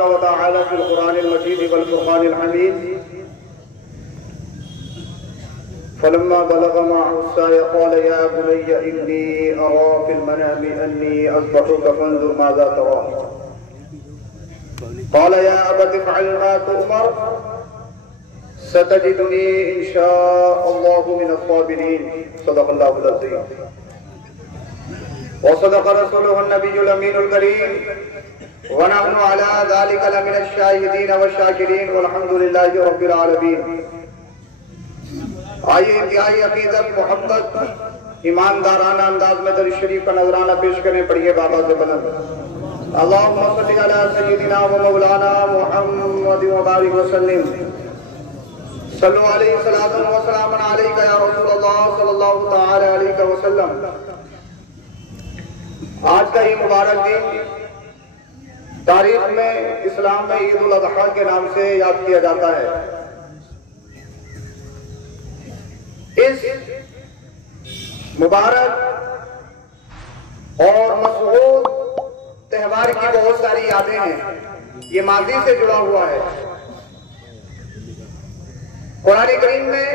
وتعالى في القرآن المجيد والفرقان الحميد فلما بلغ معه السعي قال يا بني إني أرى في المنام أني أذبحك فانظر ماذا ترى قال يا أبت افعل ما تؤمر ستجدني إن شاء الله من الصابرين صدق الله العظيم وصدق رسوله النبي الأمين الكريم ونحن على ذلك لمن الشاهدين والشاکرین والحمد للہ رب العالمین۔ آئیے انتہائی عقیدت محبت ایماندارانہ انداز میں درود شریف کا نذرانہ پیش کریں، پڑھیے بابا سے بلند اللہم صلی علی سیدنا و مولانا محمد وبارک وسلم صلو علیہ صلاۃ و سلام علیک یا رسول اللہ صلی اللہ تعالی علیہ وسلم۔ آج کا یہ مبارک دن تاریخ میں اسلام میں عید الاضحیٰ کے نام سے یاد کیا جاتا ہے۔ اس مبارک اور مسعود تہوار کی بہت ساری یادیں ہیں، یہ ماضی سے جڑا ہوا ہے۔ قرآن کریم میں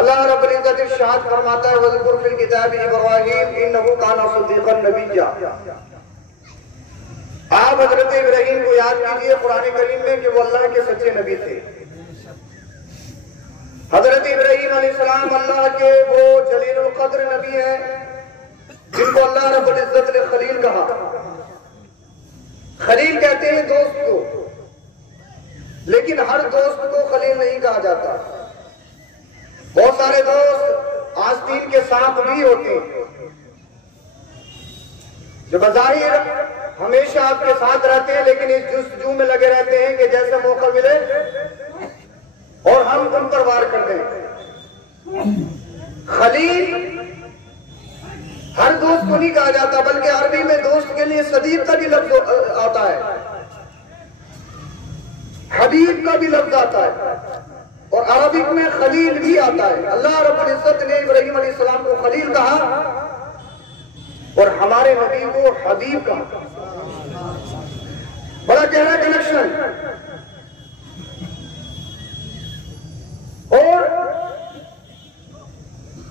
اللہ رب العزت ارشاد فرماتا ہے وَاذْكُرْ فِي الْكِتَابِ إِبْرَاهِيمَ إِنَّهُ كَانَ صِدِّيقًا نَبِيًّا۔ آپ حضرت ابراہیم کو یاد کیجئے قرآن کریم میں کہ وہ اللہ کے سچے نبی تھے۔ حضرت ابراہیم علیہ السلام اللہ کے وہ جلیل القدر نبی ہیں جن کو اللہ رب العزت نے خلیل کہا۔ خلیل کہتے ہیں دوست کو، لیکن ہر دوست کو خلیل نہیں کہا جاتا۔ بہت سارے دوست آستین کے ساتھ بھی ہوتے ہیں جو بظاہر ہمیشہ آپ کے ساتھ رہتے ہیں، لیکن اس جستجو میں لگے رہتے ہیں کہ جیسے موقع ملے اور ہم ان پر وار کر دیں۔ خلیل ہر دوست کو نہیں کہا جاتا، بلکہ عربی میں دوست کے لیے صدیق کا بھی لفظ آتا ہے، حبیب کا بھی لفظ آتا ہے، اور عربک میں خلیل بھی آتا ہے۔ اللہ رب العزت نے ابراہیم علیہ السلام کو خلیل کہا اور ہمارے نبی کو حبیب کہا۔ بڑا گہرا کنیکشن۔ اور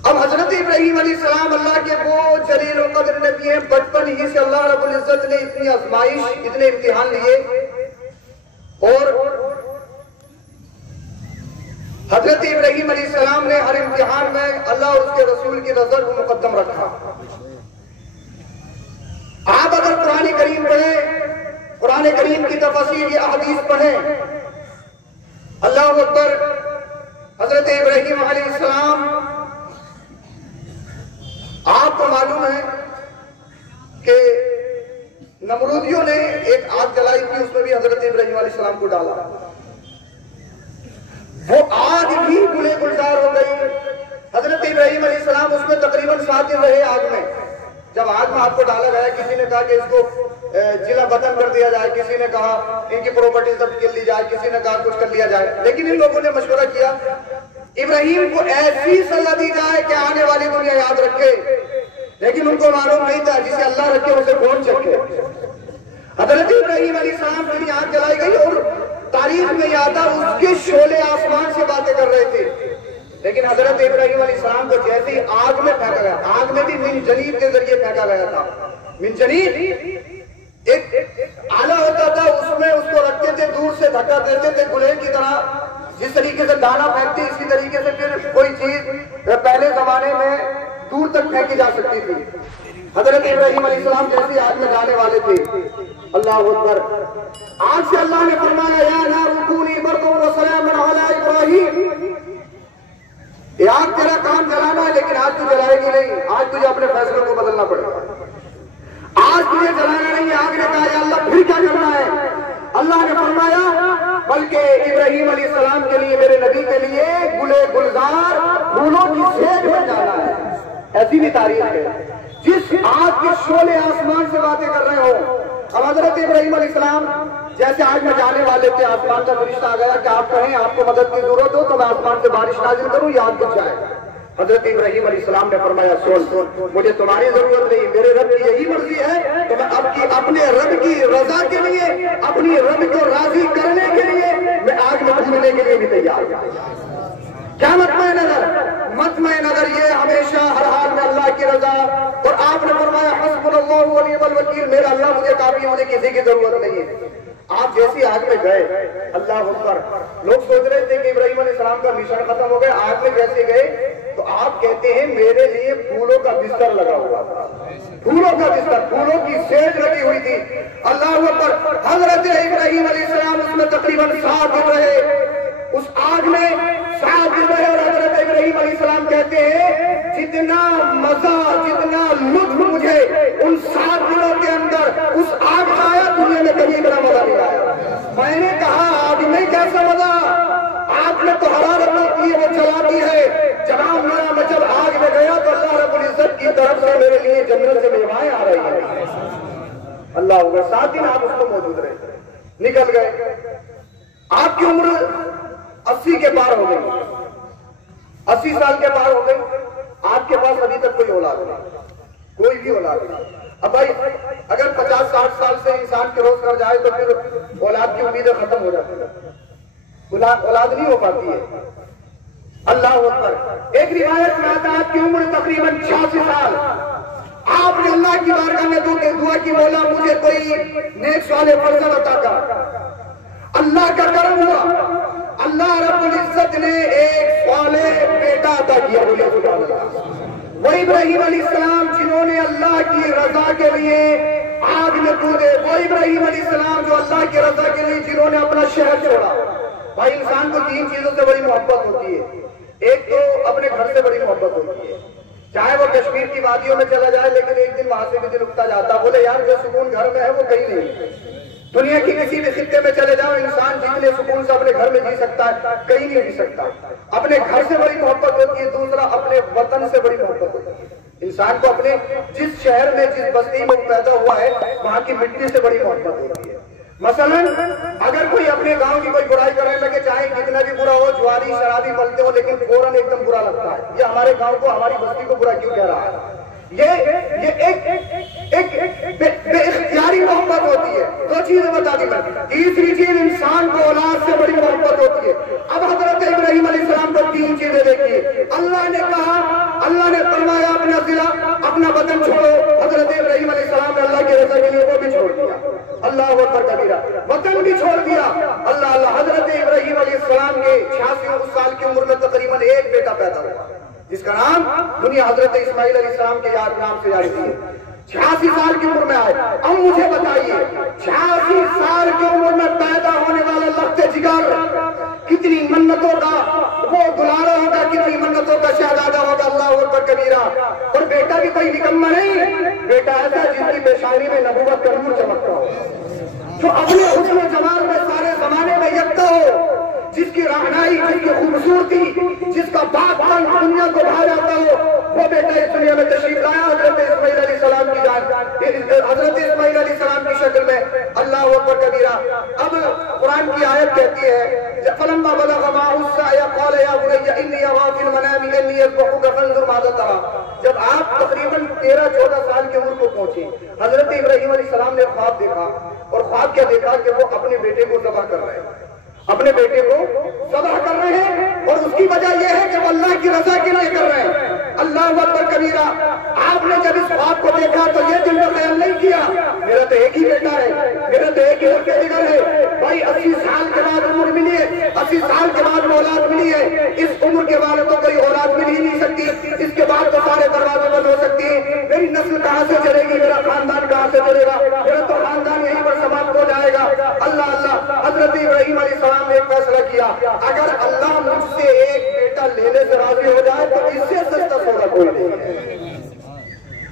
اب حضرت ابراہیم علیہ السلام اللہ کے وہ جلیل و قدر نبی ہیں، بچپن ہی سے اللہ رب العزت نے اتنی آزمائش اتنے امتحان لیے، اور حضرت ابراہیم علیہ السلام نے ہر امتحان میں اللہ اور اس کے رسول کی نظر کو مقدم رکھا۔ آپ اگر قرآن کریم پڑھیں، قرآن کریم کی تفاسیر یہ احادیث پڑھیں، اللہ اکبر، حضرت ابراہیم علیہ السلام، آپ کو معلوم ہے کہ نمرودیوں نے ایک آگ جلائی تھی، اس میں بھی حضرت ابراہیم علیہ السلام کو ڈالا، وہ آگ بھی گلے گلزار ہو گئی۔ حضرت ابراہیم علیہ السلام اس میں تقریباً 7 دن رہے آگ میں۔ جب آگ میں آپ کو ڈالا گیا، کسی نے کہا کہ اس کو جلا وطن کر دیا جائے، کسی نے کہا ان کی پراپرٹی سب کر لی جائے، کسی نے کہا کچھ کر لیا جائے، لیکن ان لوگوں نے مشورہ کیا ابراہیم کو ایسی صلاح دی جائے کہ آنے والی دنیا یاد رکھے، لیکن ان کو معلوم نہیں تھا جسے اللہ رکھے اسے کون چکے۔ حضرت ابراہیم علیہ السلام کے لیے آگ جلائی گئی، اور تاریخ میں یاد آ اس کے شعلے آسمان سے باتیں کر رہے تھے، لیکن حضرت ابراہیم علیہ السلام کو جیسے ہی آگ میں پھینکا گیا، آگ میں بھی من جنیب کے ذریعے پھینکا گیا تھا۔ من جنیب ایک آلہ ہوتا تھا، اس میں اس کو رکھتے تھے، دور سے دھکا دیتے تھے گلے کی طرح، جس طریقے سے دانا پھینکتے اسی طریقے سے پھر کوئی چیز پہلے زمانے میں دور تک پھینکی جا سکتی تھی۔ حضرت ابراہیم علیہ السلام جیسے آگ میں جانے والے تھے، اللہ اکبر، آج سے اللہ نے فرمایا یا نار کونی بردا وسلاما علی ابراہیم، یہ آگ تیرا کام جلانا ہے، لیکن آج تو جلائے گی نہیں، آج تجھے اپنے فیصلوں کو بدلنا پڑے گا۔ آج تجھے جلانا نہیں ہے۔ آگ نے کہا یا اللہ پھر کیا کرنا ہے؟ اللہ نے فرمایا بلکہ ابراہیم علیہ السلام کے لیے، میرے نبی کے لیے گلے گلزار پھولوں کی سیج میں جانا ہے۔ ایسی بھی تاریخ ہے، جس آگ کے شعلے آسمان سے باتیں کر رہے ہوں۔ اب حضرت ابراہیم علیہ السلام جیسے آج میں جانے والے تھے، آسمان کا فرشتہ آ گیا کہ آپ کہیں آپ کو مدد کی ضرورت ہو تو میں آسمان سے بارش نازل کروں یا آگ بجھ جائے۔ حضرت ابراہیم علیہ السلام نے فرمایا سن مجھے تمہاری ضرورت نہیں، میرے رب کی یہی مرضی ہے تو میں اپنے رب کی رضا کے لیے، اپنی رب کو راضی کرنے کے لیے میں آگ میں کودنے کے لیے بھی تیار ہوں۔ کیا مطمع نظر یہ ہمیشہ ہر حال میں اللہ کی رضا، اور آپ نے فرمایا حسبنا اللہ و نعم الوکیل، میرا اللہ مجھے کافی، مجھے کسی کی ضرورت نہیں ہے۔ آپ جیسی آگ میں گئے، اللہ اکبر، لوگ سوچ رہے تھے کہ ابراہیم علیہ السلام کا مشن ختم ہو گیا، آگ میں جیسے گئے تو آپ کہتے ہیں میرے لیے پھولوں کا بستر لگا ہوا تھا، پھولوں کا بستر، پھولوں کی سیج لگی ہوئی تھی۔ اللہ اکبر، حضرت ابراہیم علیہ السلام اس میں تقریباً 7 دن رہے، اس آگ میں 7 دن رہے، اور حضرت ابراہیم علیہ السلام کہتے ہیں جتنا مزہ، جتنا لطف مجھے ان 7 دنوں کے اندر اس آگ میں آیا، دنیا میں کبھی بڑا مزہ نہیں آیا۔ میں نے کہا آگ میں کیسا مزہ، آگ میں تو حرارت ہوتی ہے، وہ جلاتی ہے، جناب میرا میں جب آگ میں گیا تو اللہ رب العزت کی طرف سے میرے لیے جنت سے میوائیں آ رہی ہیں۔ اللہ اکبر، 7 دن آپ اس کو موجود رہے، نکل گئے، آپ کی عمر 80 کے پار ہو گئی، 80 سال کے پار ہو گئی، آپ کے پاس ابھی تک کوئی اولاد نہیں، کوئی بھی اولاد نہیں۔ اب بھائی اگر 50-60 سال سے انسان کروس کر جائے تو پھر اولاد کی امیدیں ختم ہو جاتی ہیں، اولاد نہیں ہو پاتی ہے۔ اللہ اکبر، ایک روایت میں آتا ہے آپ کی عمر تقریباً 86 سال، آپ نے اللہ کی بارگاہ میں دعا کی، مولا مجھے کوئی نیک صالح فرزند عطا کر۔ اللہ کا کرم ہوا، اللہ رب العزت نے ایک صالح بیٹا عطا کیا، بولے سبحان اللہ۔ وہ ابراہیم علیہ السلام جنہوں نے اللہ کی رضا کے لیے آگ میں کودے، وہ ابراہیم علیہ السلام جو اللہ کی رضا کے لیے جنہوں نے اپنا شہر چھوڑا۔ بھائی انسان کو 3 چیزوں سے بڑی محبت ہوتی ہے، ایک تو اپنے گھر سے بڑی محبت ہوتی ہے، چاہے وہ کشمیر کی وادیوں میں چلا جائے لیکن ایک دن وہاں سے بھی دل اٹھتا جاتا، بولے یار جو سکون گھر میں ہے وہ کہیں نہیں۔ دنیا کی کسی بھی خطے میں چلے جاؤ، انسان جتنے سکون سے اپنے گھر میں جی سکتا ہے کہیں نہیں جی سکتا۔ اپنے گھر سے بڑی محبت ہوتی ہے، دوسرا اپنے وطن سے بڑی محبت ہوتی ہے۔ انسان کو اپنے جس شہر میں جس بستی میں پیدا ہوا ہے وہاں کی مٹی سے بڑی محبت ہوتی ہے۔ مثلا اگر کوئی اپنے گاؤں کی کوئی برائی کرنے لگے، چاہے کتنا بھی برا ہو، جواری شرابی ملتے ہو، لیکن فوراً ایک دم برا لگتا ہے، یہ ہمارے گاؤں کو ہماری بستی کو برا کیوں کہہ رہا ہے۔ یہ ایک بے اختیاری محبت ہوتی ہے۔ 2 چیزیں بتا دی میں، تیسری چیز انسان کو اولاد سے بڑی محبت ہوتی ہے۔ اب حضرت ابراہیم علیہ السلام کو 3 چیزیں دیکھیے، اللہ نے کہا، اللہ نے فرمایا اپنا ضلع اپنا وطن چھوڑو، حضرت ابراہیم علیہ السلام نے اللہ کی رضا کے لیے وہ بھی چھوڑ دیا، اللہ اکبر کبیرہ، وطن بھی چھوڑ دیا۔ اللہ حضرت ابراہیم علیہ السلام کے 86 سال کی عمر میں تقریباً ایک بیٹا پیدا ہوا جس کا نام دنیا حضرت اسماعیل علیہ السلام کے نام سے جاری ہے۔ 86 سال کی عمر میں آئے۔ اب مجھے بتائیے 86 سال کی عمر میں پیدا ہونے والا لخت جگر کتنی منتوں کا وہ دلارا ہوگا، کتنی منتوں کا شہزادہ ہوگا، اللہ اکبر کبیرہ۔ اور بیٹا بھی کوئی نکما نہیں، بیٹا ایسا جس کی پیشانی میں نبوت کا نور چمکتا ہو، جو اپنے حسن و جمال میں سارے زمانے میں یکتا ہو، جس کی رہنائی، جس کی خوبصورتی، جس کا پاک پن دنیا کو بھا جاتا ہو، وہ بیٹا اس دنیا میں تشریف لایا حضرت اسماعیل علیہ السلام کی جان، حضرت اسماعیل علیہ السلام کی شکل میں، اللہ اکبر کبیرہ۔ اب قرآن کی آیت کہتی ہے فَلَمَّا بَلَغَ مَعَهُ السَّعْيَ قَالَ يَا بُنَيَّ إِنِّي أَرَىٰ فِي الْمَنَامِ أَنِّي أَذْبَحُكَ فَانظُرْ مَاذَا تَرَىٰ۔ جب آپ تقریباً 13-14 سال کی عمر کو پہنچے، حضرت ابراہیم علیہ السلام نے خواب دیکھا، اور خواب کیا دیکھا کہ وہ اپنے بیٹے کو ذبح کر رہے ہیں، اپنے بیٹے کو ذبح کر رہے ہیں، اور اس کی وجہ یہ ہے کہ وہ اللہ کی رضا کے لیے کر رہے ہیں، اللہ اکبر کبیرہ۔ آپ نے جب اس خواب کو دیکھا تو یہ دل میں خیال نہیں کیا میرا تو ایک ہی بیٹا ہے، میرا تو ایک ہی جگر ہے۔ بھائی 80 سال کے بعد عمر ملی ہے، 80 سال کے بعد اولاد ملی ہے، اس عمر کے بعد تو کوئی اولاد مل ہی نہیں سکتی، اس کے بعد تو سارے دروازے بند ہو سکتی ہیں، میری نسل کہاں سے چلے گی، میرا خاندان کہاں سے چلے گا، میرا تو خاندان یہیں پر سماپت ہو جائے گا۔ اللہ حضرت ابراہیم علیہ السلام نے ایک فیصلہ کیا، اگر اللہ مجھ سے ایک بیٹا لینے سے راضی ہو جائے تو اس سے سستا سودا کوئی نہیں ہے۔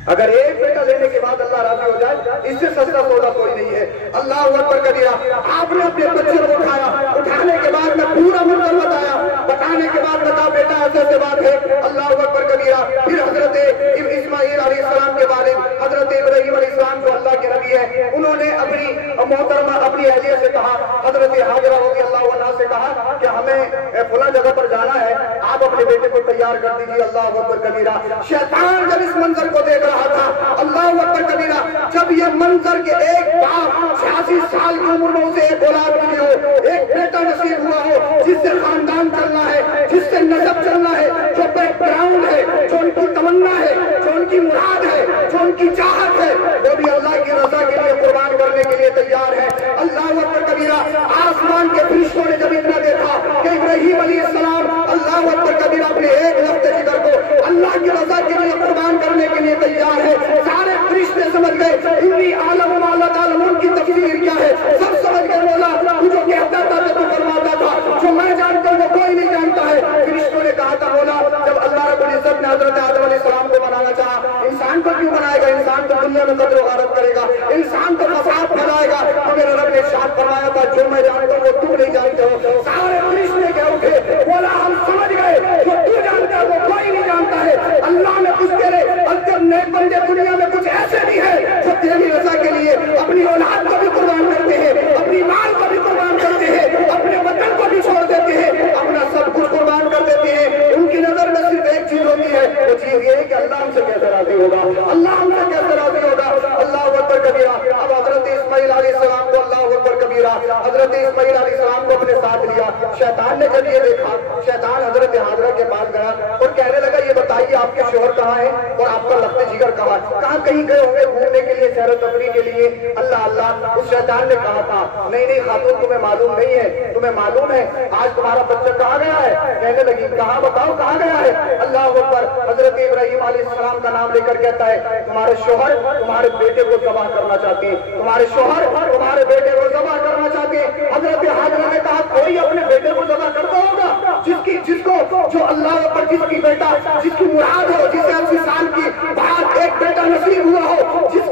اگر ایک بیٹا لینے کے بعد اللہ راضی ہو جائے اس سے سستا سودا کوئی نہیں ہے۔ اللہ اکبر کبیرہ۔ آپ نے اپنے بچے کو اٹھایا، اٹھانے کے بعد میں پورا منظر بتایا، بتانے کے بعد بتا بیٹا ایسے ایسے بات ہے۔ اللہ اکبر کبیرہ۔ پھر حضرت اسماعیل علیہ السلام کے والد حضرت ابراہیم علیہ السلام جو اللہ کے نبی ہے، انہوں نے اپنی محترمہ اپنی اہلیہ سے کہا، حضرت حاجرہ رضی اللہ عنہا سے کہا کہ ہمیں فلاں جگہ پر جانا ہے، آپ اپنے بیٹے کو تیار کر دیجیے۔ اللہ اکبر کبیرہ۔ شیطان جب اس منظر کو دیکھ رہا تھا، اللہ اکبر کبیرہ، جب یہ منظر کے ایک باپ 86 سال کی عمر میں اسے ایک اولاد ملی ہو، ایک بیٹا نصیب ہوا ہو جس سے خاندان چلنا ہے، جس سے نسب چلنا ہے، جو بیک گراؤنڈ ہے، جو ان کی تمنا ہے، جو ان کی مراد ہے، جو ان کی چاہت ہے، وہ بھی اللہ کی رضا کے لیے قربان کرنے کے لیے تیار ہے۔ اللہ اکبر کبیرہ۔ آسمان کے فرشتوں نے جب اتنا دیکھا کہ ابراہیم علیہ السلام اللہ اکبر کبیرہ اپنے ایک لفظ جگر کو اللہ کی رضا کے لیے قربان کرنے کے لیے تیار ہے، سارے فرشتے سمجھ گئے انی عالم اللہ تعالیٰ کی تفسیر کیا ہے، سب سمجھ گئے مولا تو جو کہتا تھا تو فرماتا تھا، جو میں جانتا ہوں وہ کوئی نہیں جانتا ہے۔ فرشتوں نے کہا تھا مولا جب اللہ رب العزت نے حضرت آدم علیہ السلام کو بنانا چاہا، انسان کو کیوں بنائے گا؟ انسان تو دنیا میں قتل و غارت کرے گا، انسان تو فساد پھیلائے گا، تو میرے رب نے ارشاد فرمایا تھا جو میں جانتا ہوں وہ تم نہیں جانتے ہو۔ سارے فرشتے کہہ اٹھے مولا ہم سمجھ گئے جو تو جانتا ہے وہ کوئی نہیں جانتا ہے۔ اللہ نے کچھ تیرے اندر نیک بندے دنیا میں کچھ ایسے بھی ہیں جو تیری رضا کے لیے اپنی اولاد کو بھی قربان کرتے ہیں، اپنی مال کو بھی قربان کرتے ہیں، اپنے وطن کو بھی چھوڑ دیتے ہیں، اپنا سب کچھ قربان کر دیتے ہیں۔ ان کی نظر میں صرف ایک چیز ہوتی ہے، وہ چیز یہ ہے کہ اللہ ہم سے کیسے راضی ہوگا، اللہ ہم سے کیسے راضی ہوگا۔ اللہ اکبر کبیرہ۔ اب حضرت اسماعیل علیہ السلام کو اللہ اکبر کبیرہ، حضرت اسماعیل علیہ السلام کو اپنے ساتھ لیا۔ شیطان نے جب یہ دیکھا، شیطان حضرت حاجرہ کے پاس گیا اور کہنے لگا یہ بتائیے آپ کے شوہر کہاں ہے اور آپ کا لخت جگر کہاں ہے؟ کہاں کہیں گئے ہوں گے گھومنے کے لیے، سیر و تفریح کے لیے۔ اللہ اللہ۔ اس شیطان نے کہا تھا نہیں نہیں خاتون تمہیں معلوم نہیں ہے، تمہیں معلوم ہے آج تمہارا بچہ کہاں گیا ہے؟ کہنے لگی کہاں بتاؤ کہاں گیا ہے؟ اللہ اکبر۔ حضرت ابراہیم علیہ السلام کا نام لے کر کہتا ہے تمہارے شوہر تمہارے بیٹے کو ذبح کرنا چاہتے ہیں، تمہارے شوہر تمہارے بیٹے کو ذبح کرنا چاہتے ہیں۔ حضرت حاجرہ نے کہا کوئی اپنے بیٹے کو ذبح کرتا ہوگا جس کو جو اللہ پر جس کی بیٹا جس کی مراد ہو، جسے 80 سال کی بعد ایک بیٹا نصیب ہوا ہو، جس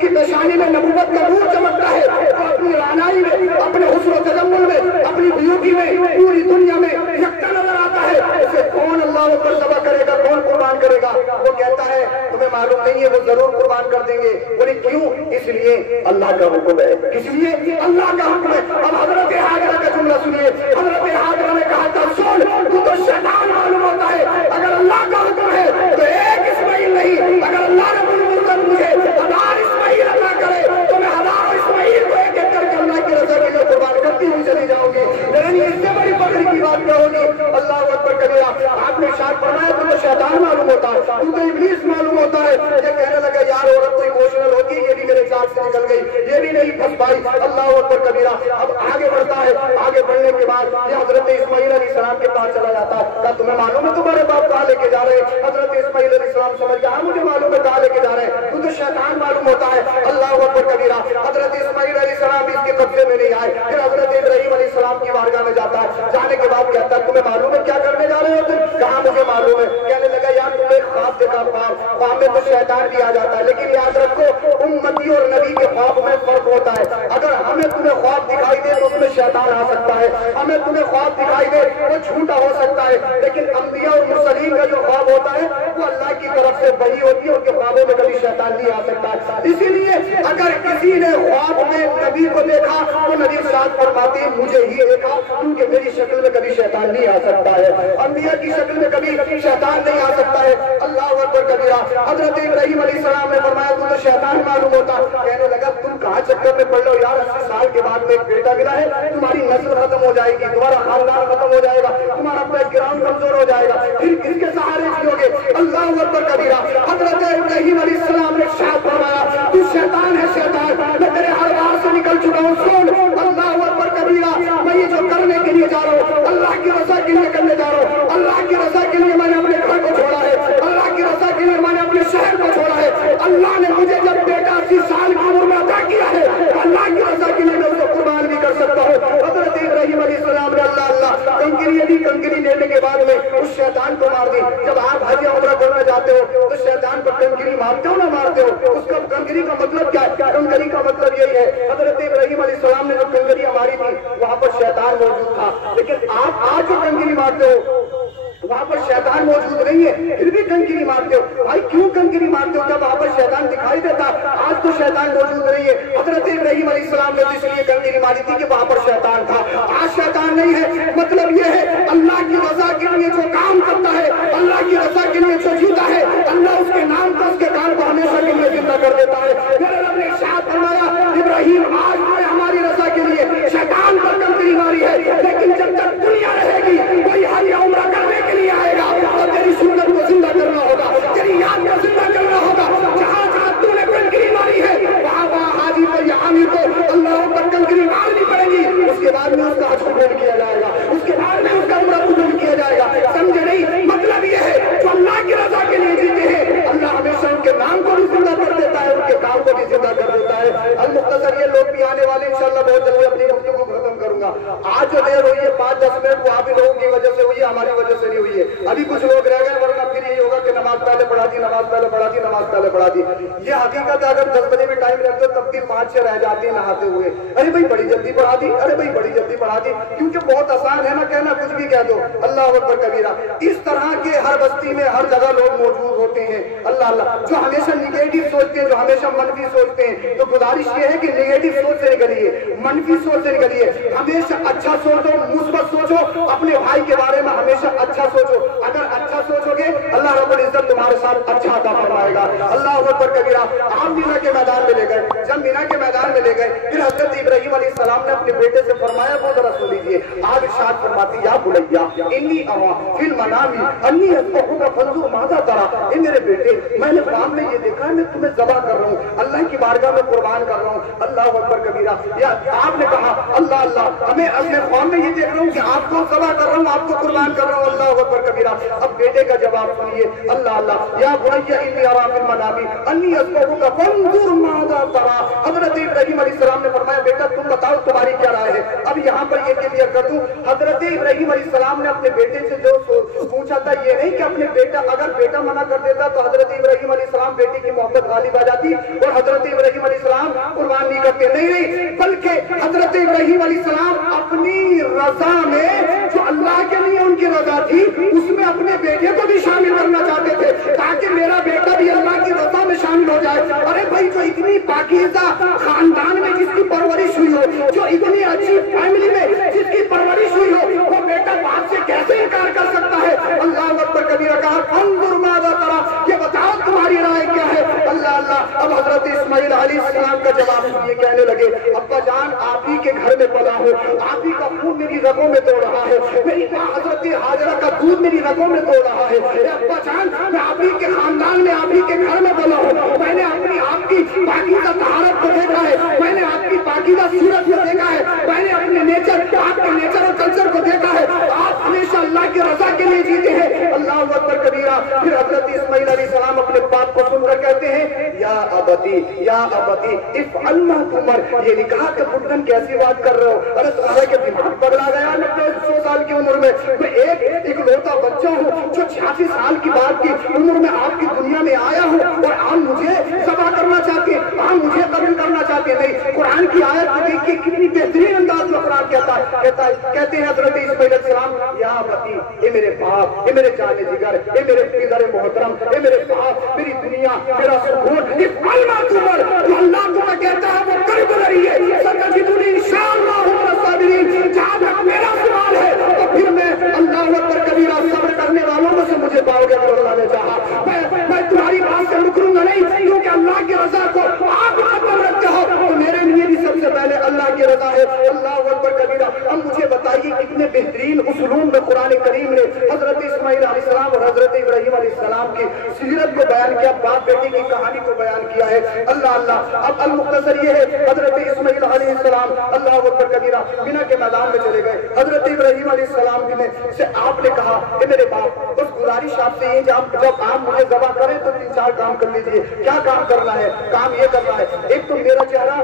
کی پیشانی میں نبوت کا نور چمکتا ہے، تو اپنی رعنائی میں، اپنے حسن و تجمل میں، اپنی بیوٹی میں پوری دنیا میں یکتا نظر آتا ہے، اسے کون اللہ پر ذبح کرے گا، کون قربان کرے گا؟ وہ کہتا ہے تمہیں معلوم نہیں ہے، وہ ضرور قربان کر دیں گے۔ بولے کیوں؟ اس لیے اللہ کا حکم ہے، اس لیے اللہ کا حکم ہے۔ اب حضرت حاجرہ کا جملہ سنیے۔ حضرت حاجرہ نے کہا تھا سن تو شیطان معلوم ہوتا ہے، اگر اللہ کا حکم ہے تو ایک اسماعیل نہیں، اگر اللہ نے مجھے 1000 اسماعیل عطا کرے تو میں 1000 اسماعیل کو ایک ایک کر کے اللہ کی رضا کے لیے قربان کرتی ہوئی چلی جاؤں گی، لیکن اس سے بڑی فخر کی بات کیا ہوگی؟ اللہ اکبر کبیرہ۔ آپ نے ارشاد فرمایا تمہیں شیطان معلوم ہوتا ہے، تمہیں ابلیس معلوم ہوتا ہے۔ یہ کہنے لگا یار عورت تو ایموشنل ہوتی ہے، یہ بھی میرے ساتھ سے نکل گئی، یہ بھی نہیں پھنس پائی۔ اللہ اکبر کبیرہ۔ اب آگے بڑھتا ہے، آگے بڑھنے کے بعد یہ حضرت اسماعیل علیہ السلام کے پاس چلا جاتا ہے۔ کہا تمہیں معلوم ہے تمہارے باپ کہاں لے کے جا رہے ہیں؟ حضرت اسماعیل علیہ السلام سمجھ گیا مجھے معلوم ہے کہاں لے کے جا رہے ہیں، تجھے شیطان معلوم ہوتا ہے۔ اللہ اکبر کبیرہ۔ حضرت اسماعیل علیہ السلام اس کے قبضے میں نہیں آئے، پھر حضرت ابراہیم علیہ السلام کی بارگاہ میں جاتا ہے، جانے کے بعد کہتا ہے تمہیں معلوم ہے کیا کرنے جا رہے ہو تم؟ کہاں مجھے معلوم ہے۔ کہنے لگا یار تمہیں خواب دیکھا، خواب میں تو شیطان بھی آ جاتا ہے، لیکن یاد رکھو امتی اور نبی کے خواب میں فرق ہوتا ہے۔ اگر ہمیں تمہیں خواب دکھائی دے تو اس میں شیطان آ سکتا ہے، ہمیں تمہیں خواب دکھائی دے وہ جھوٹا ہو سکتا ہے، لیکن انبیاء اور مرسلین کا جو خواب ہوتا ہے وہ اللہ کی طرف سے وحی ہوتی ہے، ان کے خوابوں میں کبھی شیطان نہیں آ سکتا۔ اسی لیے اگر کسی نے خواب میں نبی کو دیکھا تو نبی ارشاد فرماتے ہیں مجھے ہی دیکھا، کیونکہ میری شکل میں کبھی شیطان نہیں آ سکتا ہے، انبیاء کی شکل میں کبھی شیطان نہیں آ سکتا ہے۔ اللہ اکبر کبیرہ۔ حضرت ابراہیم علیہ السلام نے فرمایا تمہیں شیطان معلوم ہوتا۔ کہنے لگا تم کہاں چکر میں پڑ رہے ہو یار، 80 سال کے بعد میں ایک بیٹا ملا ہے، تمہاری نسل ختم ہو جائے گی، تمہارا خاندان ختم ہو جائے گا، تمہارا بیک گراؤنڈ کمزور ہو جائے گا، پھر کس کے سہارے جیو گے؟ اللہ اکبر کبیرہ۔ حضرت ابراہیم علیہ السلام نے ارشاد فرمایا تو شیطان ہے شیطان، میں تیرے ہر بار سے نکل چکا ہوں، سن اللہ اکبر کبیرہ، میں یہ جو کرنے کے لیے جا رہا ہوں اللہ کی رضا کے لیے کرنے جا رہا ہوں، اللہ کی رضا کے لیے میں نے اپنے گھر کو چھوڑا ہے، اللہ کی رضا کے لیے میں نے اپنے شہر کو چھوڑا ہے، اللہ نے مجھے جب بیٹا 80 سال کی عمر میں عطا کیا ہے اللہ کی رضا کے لیے میں اسے قربان بھی کر سکتا ہوں۔ حضرت ابراہیم علیہ السلام نے اللہ اللہ ان کے لیے की कंकरी लेने के बाद में उस शैतान को मार दी। जब आप हज उम्रा करना जाते हो तो शैतान पर कंकरी मारते हो ना मारते हो? उसका कंकरी का मतलब क्या है? कंकरी का मतलब यही है, हजरत इब्राहिम अलैहिस्सलाम ने जो कंकरियां मारी थी वहां पर शैतान मौजूद था, लेकिन आप आज जो कंकरी मारते हो वहां पर शैतान मौजूद नहीं है, फिर भी कंकरी मारते हो। भाई क्यों कंकरी मारते हो जब वहां पर शैतान दिखाई देता? आज तो शैतान मौजूद नहीं है। हजरत इब्राहिम अलैहिस्सलाम ने इसलिए कंकरी मारी थी कि वहां पर शैतान था, आज शैतान नहीं है। मतलब यह है अल्लाह की रजा के लिए जो काम करता है, अल्लाह की रजा के लिए जो जीता है, अल्लाह उसके नाम को उसके काम को हमेशा के लिए जिंदा कर देता है। मेरे रब ने इरशाद फरमाया, इब्राहिम आज ने हमारी रजा के लिए शैतान पर कंकरी मारी है, लेकिन जब तक दुनिया रहेगी कोई हज उम्रा करने के लिए आएगा तो तेरी सुन्नत को जिंदा करना होगा, तेरी याद को जिंदा करना होगा। जहां जहां तूने कंकरी मारी है वहां वहां हाजी को या आमिर को अल्लाह पर कंकरी मारनी पड़ेगी। उसके बाद में उसका हज कबूल किया जाएगा, उसके बाद में उसका उम्रा कबूल किया जाएगा। समझे नहीं? मतलब ये है जो अल्लाह की रजा के लिए जीते हैं अल्लाह हमेशा उनके नाम को भी जिंदा कर देता है, उनके काम को भी जिंदा कर देता है। अल-मुख्तसर ये लोग भी आने वाले इंशाअल्लाह बहुत जल्दी अपनी गुफ्तगू को खत्म करूंगा। आज जो देर हुई है 5-10 मिनट वो आप ही लोगों की वजह से हुई है, हमारी वजह से नहीं हुई है। अभी कुछ लोग रह गए, वरना फिर यही होगा कि नमाज पहले पढ़ा दी, नमाज पहले पढ़ा दी, नमाज पहले पढ़ा दी। ये हकीकत है, अगर 10 बजे में टाइम रखते हो तब भी 5-6 रह जाती है नहाते हुए। अरे भाई बड़ी जल्दी पढ़ा दी, अरे भाई बड़ी जल्दी पढ़ा दी, क्योंकि बहुत आसान है ना कहना, कुछ भी कह दो, अल्लाह अकबर कबीरा। इस तरह के हर बस्ती में हर जगह लोग मौजूद होते हैं, अल्लाह अल्लाह, जो हमेशा निगेटिव सोचते हैं, जो हमेशा मनफी सोचते हैं। तो गुजारिश ये है कि निगेटिव सोच से निकलिए, मनफी सोच से निकलिए, हमेशा अच्छा सोचो, मुस्बत सोचो, अपने भाई के बारे में हमेशा अच्छा सोचो। अगर अच्छा सोचोगे अल्लाह रब्बुल इज्जत तुम्हारे साथ अच्छा अता फरमाएगा। अल्लाह अकबर कबीरा। आप मीना के मैदान में ले गए, जब मीना के मैदान में ले गए फिर हजरत इब्राहिम अलैहिस्सलाम ने अपने बेटे से फरमाया, वो जरा सुन लीजिए। आप इरशाद फरमाती, या बुलैया इन्नी अरा फिल मनामी अन्नी अस्बहुका फंजुर माज़ा तरा। ए मेरे बेटे, मैंने ख्वाब में ये देखा है मैं तुम्हें ज़बह कर रहा हूँ, अल्लाह की बारगाह में कुर्बान कर रहा हूँ। अल्लाह अकबर कबीरा। या आपने कहा अल्लाह अल्लाह, हमें अपने ख्वाब में ये देख रहा हूँ कि आपको ज़बह कर रहा हूँ, आपको कुर्बान कर रहा हूँ। अल्लाह अकबर कबीरा। अब बेटे का जवाब सुनिए, अल्लाह अल्लाह, या बुलैया इन्नी अरा फिल मनामी अन्नी अस्बहुका फंजुर माज़ा तरा। हजरत इब्राहिम अलैहिस्सलाम ने फरमाया, बेटा तुम बताओ तुम्हारी क्या राय है। अब यहाँ पर ये क्लियर कर दूं, हजरत इब्राहिम अलैहिस्सलाम ने अपने बेटे से जो पूछा था, ये नहीं कि अपने बेटा, अगर बेटा मना कर देता तो हजरत इब्राहिम अलैहिस्सलाम बेटी की मोहब्बत गालिब आ जाती और हजरत इब्राहिम अलैहिस्सलाम कुर्बान नहीं करते। नहीं, बल्कि हजरत इब्राहिम अलैहिस्सलाम अपनी रजा में जो अल्लाह के लिए उनकी रजा थी उसमें अपने बेटे को भी शामिल करना चाहते थे, ताकि मेरा बेटा भी अल्लाह की रजा में शामिल हो जाए। अरे भाई, जो इतनी पाकीज़ा खानदान में जिसकी परवरिश हुई हो, जो इतनी अच्छी फैमिली में जिसकी परवरिश हुई हो, वो बेटा बाप से कैसे इनकार कर सकता है? अल्लाह अकबर कबीरा। कहा फंजुर माज़ा तरा, ये बताओ तुम्हारी राय क्या है? अल्लाह अल्लाह। अब हजरत इस्माइल अलैहिस्सलाम का जवाब सुनिए, कहने लगे, अब्बा जान आप ही के घर में पला हो, आप ही का खून मेरी रगों में दौड़ रहा है, मेरी माँ हजरत हाजरा का दूध मेरी रगों में दौड़ रहा है। अब्बा जान मैं आप ही के खानदान में, आप ही के घर में पला हूँ, मैंने अपनी आपकी पाकीज़ा तहारत को देखा है, मैंने आपकी पाकीज़ा सूरत को देखा है, मैंने अपने नेचर, आपके नेचर और कल्चर को देखा है। आप हमेशा अल्लाह की रजा के लिए जीते हैं। अल्लाह अकबर कबीरा। फिर हजरत इस्माइल अलैहिस्सलाम अपने बाप को सुनकर कहते हैं, या अबती, या अबती इफ़अल मा तुमर। ये निकाह के बुढ़न कैसी बात कर रहे हो? अरे तुम्हारा क्या दिमाग पगला गया? 90-100 साल की उम्र में मैं एक इकलौता बच्चा हूँ जो 86 साल की बात की उम्र में आपकी दुनिया में आया हूँ और आप मुझे ज़बह करना चाहते हैं, आप मुझे कत्ल करना चाहते हैं। नहीं, कुरान की आयत को देखिए कितनी बेहतरीन अंदाज में कुरान कहते हैं हजरत इस्माइल अलैहिस्सलाम, या अबती, ये मेरे बाप, ये मेरे जाने जिगर, ये मेरे पितर मोहतरम, ये मेरे बाप, मेरी दुनिया, मेरा सुकून, इफ़अल मा तुमर। जो अल्लाह तुम्हें कहता है वो कर तो रही है। सतजिदुनी इंशाअल्लाह साबिरीन। जहां तक मेरा सवाल है तो फिर मैं अल्लाह अकबर कबीरा, सब्र करने वालों में से मुझे पाओगे अगर अल्लाह ने चाहा। मैं तुम्हारी बात से मुकरूंगा नहीं, क्योंकि अल्लाह की रजा को आप मुकद्दम रखते हो, तो मेरे लिए भी सबसे पहले अल्लाह की रजा है। अल्लाह अकबर कबीरा। अब मुझे बताइए कितने बेहतरीन उसूलों में कुरान करीम ने हजरत इस्माइल अलैहिस्सलाम और हजरत इब्राहिम अलैहिस्सलाम की सीरत को बयान किया, बाप बेटी की कहानी को बयान किया है। अल्लाह अल्लाह। अब अल-मुख्तसर ये है, हजरत इस्माइल अलैहिस्सलाम अल्लाह अकबर कबीरा मीना के मैदान में चले गए। हजरत इब्राहिम अलैहिस्सलाम ने से आपने कहा कि मेरे बाप, बस गुजारिश आपसे ये, जब आप मुझे ज़बह करें तो 3-4 काम कर लीजिए। क्या काम करना है? काम ये करना है, एक तो मेरा चेहरा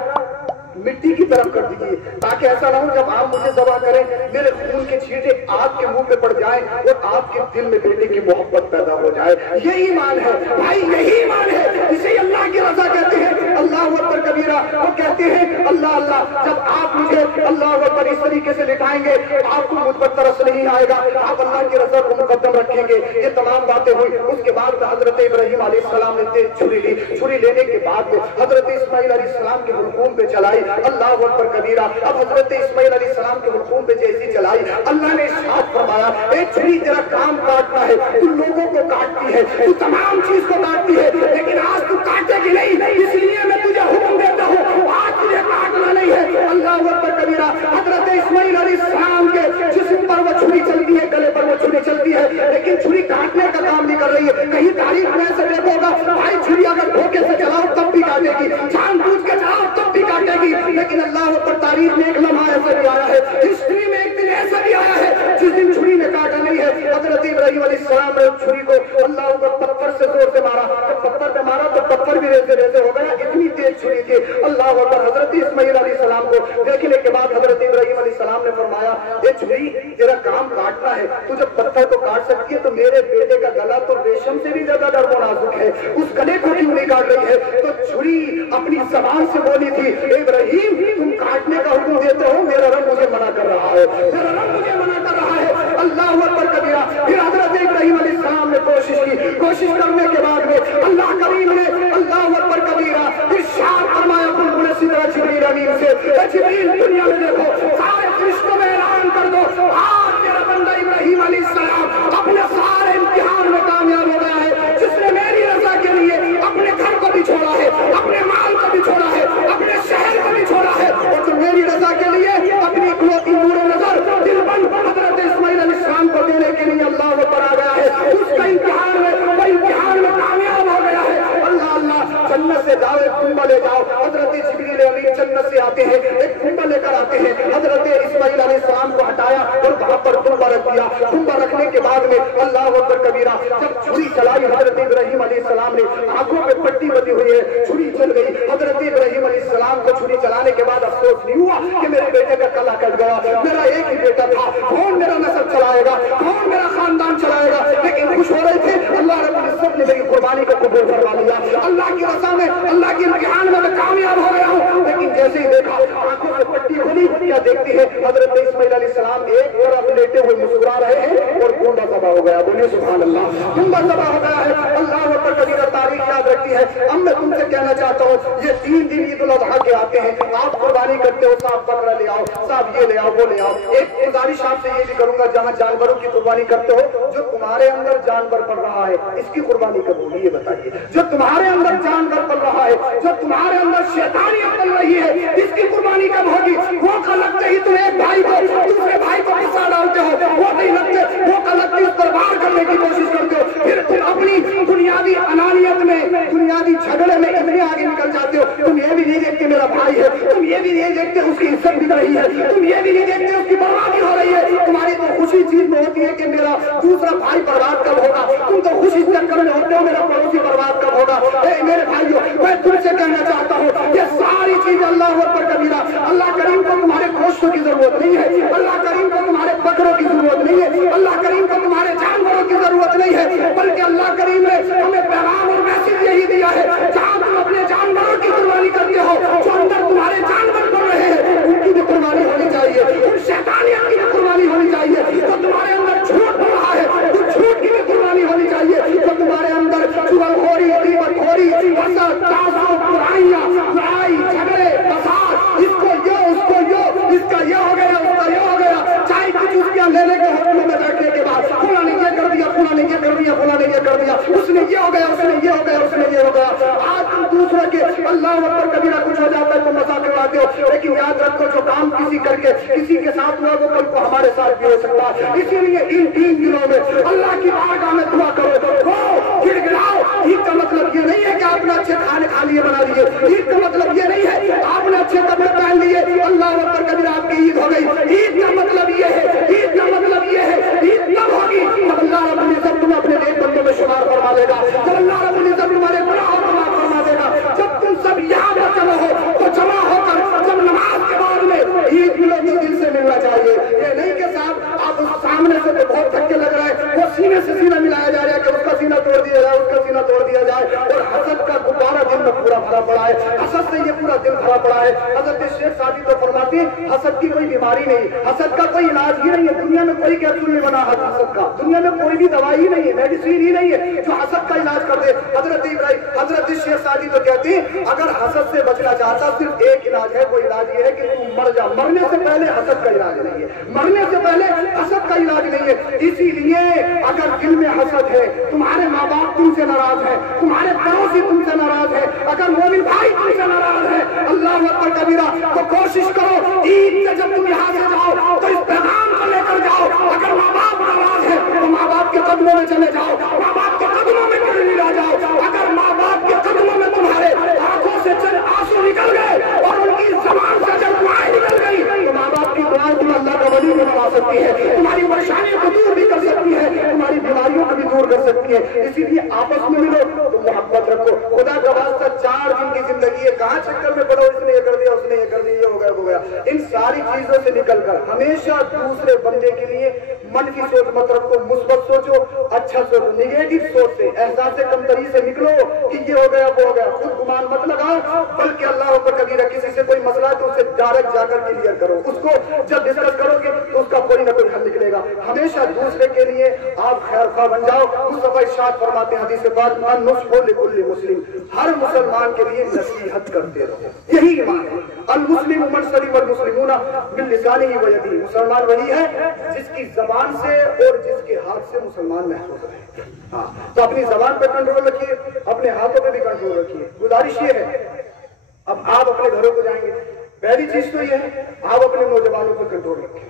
मिट्टी की तरफ कर दीजिए, ताकि ऐसा ना हो जब आप मुझे ज़बह करें मेरे खून के छींटे आपके मुंह पे पड़ जाएं और आपके दिल में बेटे की मोहब्बत पैदा हो जाए। ये ईमान है भाई, यही ईमान है, इसे अल्लाह की रज़ा कहते हैं। अल्लाह अकबर कबीरा। वो कहते हैं अल्लाह अल्लाह, जब आप मुझे अल्लाह अकबर इस तरीके से लिटाएंगे आपको मुझ पर तरस नहीं आएगा, आप अल्लाह की रज़ा को मुकद्दम रखेंगे। ये तमाम बातें हुई। उसके बाद हजरत इब्राहिम अलैहिस्सलाम ने छुरी ली। छुरी लेने के बाद में हजरत इस्माइल अलैहिस्सलाम के हुल्कूम पे चलाई। अल्लाह अकबर कबीरा। अब हजरत इस्माइल अलैहिस्सलाम के हुल्कूम पे जैसी चलाई, अल्लाह ने इरशाद फरमाया, ए छुरी तेरा काम काटना है, तू लोगों को काटती है, तू तमाम चीज को काटती है, लेकिन आज तू काटेगी नहीं, इसलिए मैं तुझे हुक्म देता हूँ, आज तुझे काटना नहीं है। अल्लाह अकबर कबीरा। हजरत इस्माइल अलैहिस्सलाम के जिस्म पर वो छुरी चलती है, गले पर वो छुरी चलती है, लेकिन छुरी काटने का काम नहीं कर रही है। कहीं तारीफ में से देखोगा भाई, छुरी अगर धोखे से चलाओ तब भी काटेगी, जानबूझ के चलाओ तब भी काटेगी, लेकिन अल्लाह पर तारीफ में एक लम्हा ऐसा भी आया है, हिस्ट्री में एक दिन ऐसा भी आया है जिस दिन छुरी ने काटा नहीं है। हजरत इब्राहिम अलैहिस्सलाम ने छुरी को अल्लाह पर पत्थर से जोर से मारा, जब पत्थर पे मारा तो पत्थर भी रेसे रेसे हो गया, इतनी तेज छुरी थी। अल्लाह पर हजरत इस्माइल अलैहिस्सलाम को देखने के बाद हजरत इब्राहिम अलैहिस्सलाम ने फरमाया, ये छुरी तेरा काम काटना है, तू जब पत्थर को काट सकती है तो मेरे बेटे का गला तो रेशम से भी ज्यादा नर्म और नाजुक है, उस गले को क्यों नहीं काट रही है? तो छुरी अपनी जबान से बोली थी, इब्राहिम तुम काटने का हुक्म देते हो, मेरा रब मुझे मना कर रहा है, मेरा रब मुझे मना कर रहा है। अल्लाह अकबर कबीरा। फिर हजरत इब्राहिम अलैहिस्सलाम ने कोशिश की, कोशिश करने के बाद में अल्लाह करीम ने अल्लाह अकबर कबीरा इरशाद फरमाया, बुलबुल सिदरा जिब्रील अमीन से, जिब्रील दुनिया में देखो, सारे फरिश्तों में ऐलान कर दो, आज तेरा बंदा इब्राहिम अलैहिस्सलाम अपने सारे इम्तिहान में कामयाब हो गया है, जिसने मेरी रज़ा के लिए अपने घर को भी छोड़ा है, अपने माल को भी छोड़ा है, अपने शहर को भी छोड़ा है, और जो मेरी रज़ा के लिए अपनी इकलौती नूर नजर दिलबंद हजरत इस्माइल अलैहिस्सलाम को देने के लिए अल्लाह पर आ गया है, उसका इम्तिहान में कामयाब हो गया है। अल्लाह अल्लाह। जन्नत से जाओ, एक कुंबा ले जाओ। हजरत जिब्रील अमीन जन्नत से आते हैं, एक कुंबा लेकर आते हैं। हजरत इस्माइल अलैहिस्सलाम को हटाया और वहां पर कुंबा रख दिया। कुंबा रखने के बाद में अल्लाह अकबर कबीरा, जब छुरी चलाई हजरत इब्राहिम अलैहिस्सलाम ने, आंखों पे पट्टी बंधी हुई है, छुरी चल गई। हजरत इब्राहिम अलैहिस्सलाम को छुरी चलाने के बाद अफसोस नहीं हुआ कि मेरे बेटे का गला कट गया, मेरा एक ही बेटा था, कौन मेरा नस्ल चलाएगा, कौन मेरा खानदान चलाएगा, लेकिन खुश हो रहे थे। अल्लाह रब्बुल इज्जत ने मेरी कुर्बानी को कबूल फरमा लिया। अल्लाह की रज़ा में, अल्लाह के इम्तिहान में मैं कामयाब हो गया हूँ। लेकिन जैसे ही देखा आंखों से पट्टी खुली, क्या देखती है हजरत इस्माइल अलैहिस्सलाम एक तरफ लेटे हुए मुस्कुरा रहे हैं और गुंडा तबाह हो गया। बोलिए सुभान अल्लाह। गुंडा तबाह हो गया है। अल्लाह अकबर कबीरा। तारीख याद रखती है। अब मैं तुमसे कहना चाहता हूँ, ये 3 दिन ईद उल अज़हा के आते हैं, आप कुर्बानी करते हो, साहब बकरा ले आओ, साहब ये ले आओ, वो ले आओ। एक गुजारिश आपसे ये भी करूंगा, जहाँ जानवरों की कुर्बानी करते हो, जो तुम्हारे अंदर जानवर पड़ रहा है, इसकी कुर्बानी कब होगी ये बताइए। जो तुम्हारे अंदर जानवर पड़ रहा है, जो तुम्हारे अंदर शैतानियत पड़ रही है, इसकी कुर्बानी कब होगी? वो का लगते ही तुम एक भाई को दूसरे भाई को गुस्सा डालते हो, वो नहीं लगते, वो का लगते उस पर वार करने की कोशिश करते हो, फिर तुम अपनी बुनियादी अनानियत में, बुनियादी झगड़े में इतने आगे निकल जाते हो। तुम ये भी नहीं देखते मेरा भाई है, तुम ये भी नहीं देखते उसकी इज्जत बिक रही है, तुम ये भी नहीं देखते उसकी बर्बादी हो रही है। तुम्हारी तो खुशी चीज में होती है कि मेरा दूसरा भाई बर्बाद कब होगा, तुम तो खुशी चक्कर में होते हो मेरा पड़ोसी बर्बाद कब होगा। मेरे भाइयों, मैं तुमसे कहना चाहता हूँ, ये सारी चीज अल्लाह पर कबीरा। अल्लाह करीम को तुम्हारे गोश्तों की जरूरत नहीं है, अल्लाह करीम को तुम्हारे बकरों की जरूरत नहीं है, अल्लाह करीम को तुम्हारे जानवरों की जरूरत नहीं है, बल्कि अल्लाह करीम ने हमें पैगाम और मैसेज यही दिया है, जहाँ तुम अपने जानवरों की कुर्बानी करते हो, जो अंदर तुम्हारे जानवर कर रहे हैं उनकी भी कुर्बानी होनी चाहिए, उन शैतानियत की भी कुर्बानी होनी चाहिए। तो तुम्हारे अंदर झूठ बढ़ रहा है, तो झूठ की भी कुर्बानी होनी चाहिए। तो तुम्हारे अंदर चुगलखोरी, गीबतखोरी, हसद, तासुब, बुराइयां, लड़ाई, झगड़े, फसाद, इसको यो, उसको यो, इसका ये हो गया, उसका ये हो गया, चाय की चुस्कियां लेने के होटलों में बैठने के बाद फला ने ये कर दिया, फला ने ये कर दिया, फला ने ये कर दिया, उसने ये हो गया, उसने ये हो गया, उसने ये हो गया। आज तुम दूसरे के अल्लाह अकबर कबीरा कुछ हो जाता है तो मजाक उड़ाते हो, लेकिन याद रखो जो काम किसी करके किसी के साथ हुआ वो कल को हमारे साथ भी हो सकता है। इसीलिए इन 3 दिनों में अल्लाह की बारगाह में दुआ करो, वो गिड़गिड़ाओ। ईद का मतलब ये नहीं है कि आपने अच्छे खाने खा लिए बना लिए, ईद का मतलब ये नहीं है आपने अच्छे कपड़े पहन लिए अल्लाह अकबर कबीरा आपकी ईद हो गई। ईद का मतलब ये है, ईद का मतलब ये है, ईद तब होगी जब अल्लाह रब्बुल इज्जत तुम्हें अपने नेक बंदों में शुमार फरमा देगा, जब अल्लाह रब्बुल इज्जत तुम्हारे गुनाहों को माफ फरमा देगा, जब तुम सब यहाँ पर जमा हो तो जमा होकर जब शहीद मिलो तो दिल से मिलना चाहिए। ये नहीं कि साहब आप उस सामने से तो बहुत धक्के लग रहा है, वो सीने से सीना मिलाया जा रहा है कि उसका सीना तोड़ दिया जाए, उसका सीना तोड़ दिया जाए, और हसद का गुब्बारा दिल में पूरा भरा पड़ा है, हसद से ये पूरा दिल भरा पड़ा है। हजरत शेख सादी तो फरमाते हैं हसद की कोई बीमारी नहीं, हसद का कोई इलाज ही नहीं है, दुनिया में कोई कैप्सूल नहीं बना हसद का, दुनिया में कोई भी दवाई ही नहीं है, मेडिसिन ही नहीं है जो हसद का इलाज कर दे। हजरत शेख सादी तो कहती है अगर हसद से बचना चाहता सिर्फ एक इलाज है, वो इलाज ये है कि तुम मर जा, मरने से पहले हसद का इलाज नहीं है, मरने से पहले हसद का इलाज नहीं है। इसीलिए अगर दिल में हसद है, तुम्हारे माँ बाप तुमसे नाराज है, तुम्हारे पड़ोसी तुमसे नाराज है, अगर मोमिन भाई तुमसे नाराज है, अल्लाह अकबर कबीरा, तो कोशिश करो ईद से जब तुम यहाँ से जाओ तो इस पैगाम को लेकर जाओ। अगर माँ बाप नाराज है तो माँ बाप के कदमों में चले जाओ, माँ बाप के कदमों में कभी नहीं आ जाओ। अगर माँ बाप के कदमों में तुम्हारे आंखों से आंसू निकल गए और उनकी ज़बान से जब दुआएं निकल गई तो माँ बाप की दुआएं तुम अल्लाह का वली भी बना सकती है, तुम्हारी परेशानियों को दूर भी कर सकती है, तुम्हारी बीमारियों को भी दूर कर सकती है। इसीलिए आपस में मिलो तो मोहब्बत रखो। खुदा का वास्ता 4 दिन की जिंदगी है, कहाँ चक्कर में पड़ो, इसने ये कर दिया, उसने ये कर दिया, ये हो गया, वो गया। इन सारी चीजों से निकलकर हमेशा दूसरे बंदे के लिए मन की सोच मत रखो, मुस्बत सोचो, अच्छा सोचो। निगेटिव सोच से, एहसास से, कमतरी से निकलो कि ये हो गया, वो हो गया, खुद गुमान मत लगाओ, बल्कि अल्लाह पर कबीरा किसी से कोई मसला है तो उससे डायरेक्ट जाकर क्लियर करो, उसको जब डिस्कस करोगे तो उसका कोई ना कोई हल निकलेगा। हमेशा दूसरे के लिए आप खैर खा बन जाओ। मुस्तफा इरशाद फरमाते हैं हदीस पाक में, नुस्खु लिकुल्लि मुस्लिम, हर मुसलमान के लिए नसीहत करते रहो, यही ईमान है। अल मुस्लिम मन सलिम अल मुस्लिमूना बिल लिसानिही व यदिही, मुसलमान वही है जिसकी जबान से और जिसके हाथ से मुसलमान महफूज रहे। हाँ, तो अपनी जबान पे कंट्रोल रखिए, अपने हाथों पे भी कंट्रोल रखिए। गुजारिश ये है, अब आप अपने घरों को जाएंगे, पहली चीज तो ये है आप अपने नौजवानों पर कंट्रोल रखें,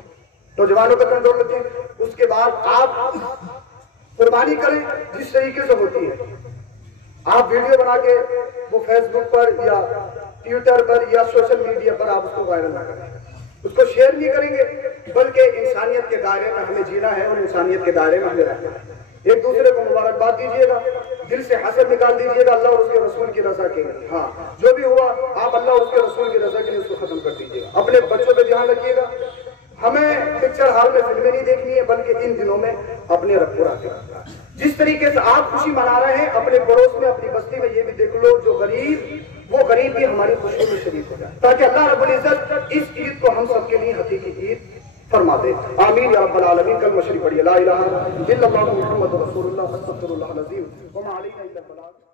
नौजवानों पर कंट्रोल रखें। उसके बाद आप कुर्बानी करें जिस तरीके से होती है। आप वीडियो बना के वो फेसबुक पर या ट्विटर पर या सोशल मीडिया पर आप उसको वायरल ना करें, उसको शेयर नहीं करेंगे, बल्कि इंसानियत के दायरे में हमें जीना है और इंसानियत के दायरे में हमें रहना है। एक दूसरे को मुबारकबाद दीजिएगा, दिल से हसद निकाल दीजिएगा अल्लाह और उसके रसूल की रजा के लिए। हाँ, जो भी हुआ आप अल्लाह और उसके रसूल की रजा के लिए उसको खत्म कर दीजिएगा। अपने बच्चों पे ध्यान रखिएगा, हमें पिक्चर हॉल में फिल्में नहीं देखनी है, बल्कि इन दिनों में अपने रब को राज़ी रखना। जिस तरीके से आप खुशी मना रहे हैं, अपने पड़ोस में, अपनी बस्ती में ये भी देख लो जो गरीब, वो गरीब भी हमारी खुशियों में शरीक हो जाए, ताकि अल्लाह रब्बुल इज्जत इस ईद को हम सबके लिए हकीकी ईद फरमा दे। आमीन या रब्बल आलमीन। कल मशरी पढ़िए, ला इलाहा इल्लल्लाहु मुहम्मदुर रसूलुल्लाह, अस्तगफिरुल्लाह अल-अज़ीम व मा अलैना इल्ला अल बलाग।